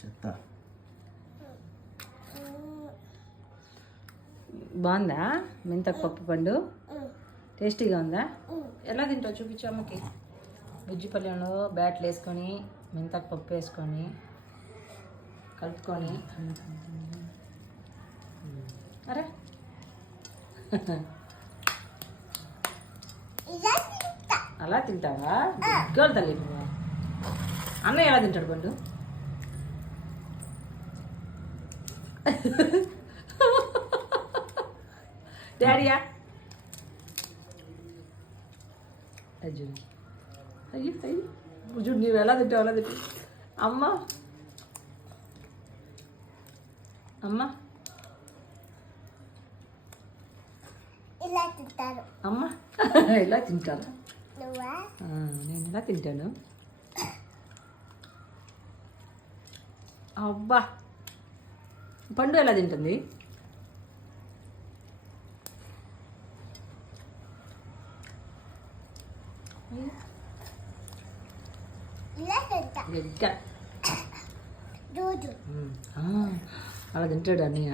చెత్త. బాగుందా మెంతకు పప్పు పండు? టేస్టీగా ఉందా? ఎలా తింటావు చూపించు అమ్మకి. బుజ్జి పల్లెంలో బ్యాట్లు వేసుకొని మెంతకు పప్పు వేసుకొని కలుపుకొని. అరే అలా తింటావా? గోల్ తల్లి నువ్వు. అన్నయ్య ఎలా తింటాడు పండు? డాడీయా? అయ్యో అయ్యో అయ్యో చూడు నువ్వు ఎలా తింటావు అలా తింటావు. అమ్మ అమ్మ అమ్మ ఇలా తింటారా? నేను ఎలా తింటాను? అబ్బా పండు ఎలా తింటుంది? అలా తింటాడు అన్నయ్య.